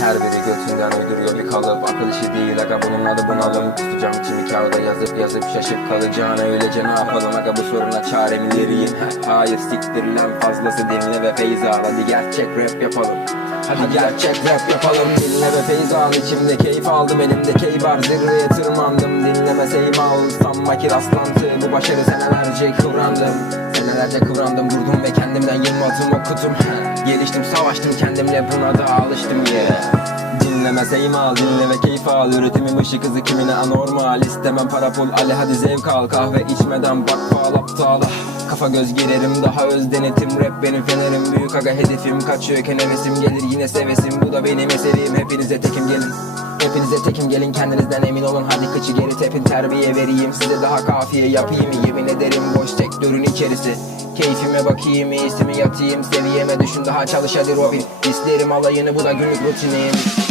Her biri götünden uyduruyor bir kalıp Akıl işi değil aga bunun adı bunalım Tutacağım? Kağıda yazıp yazıp şaşıp kalacağına Öylece ne yapalım? Aga bu soruna vereyim? Heh, Hayır siktir lan fazlası dinle ve feyz al Hadi gerçek rap yapalım. Hadi gerçek rap yapalım. Dinle ve feyz al içimde keyif aldım Elimde key var zirveye tırmandım Dinlemeseyim alsam makir aslantı Bu başarı senelerce kıvrandım. Senelerce kıvrandım durdum ve kendimden yılmadım okudum. Geliştim savaştım kendimle buna da alıştım yeah Dinlemeseyim al dinle ve keyif al. Üretimim ışık hızı kimine anormal. İstemem para pul Ali hadi zevk al. Kahve içmeden bak fal aptal. Ah, Kafa göz girerim daha öz denetim. Rap benim fenerim büyük aga hedefim. Kaçıyorken hevesim gelir yine sevesim. Bu da benim eserim. Hepinize tekim gelin Hepinize tekim gelin. Kendinizden emin olun Hadi kıçı geri tepin. Terbiye vereyim Size daha kafiye yapayım. Yemin ederim boş sektörün içerisi. Keyfime bakayım iyisimi yatayım. Seviyeme düşün daha çalış hadi Robin. İsterim alayını bu da günlük rutinim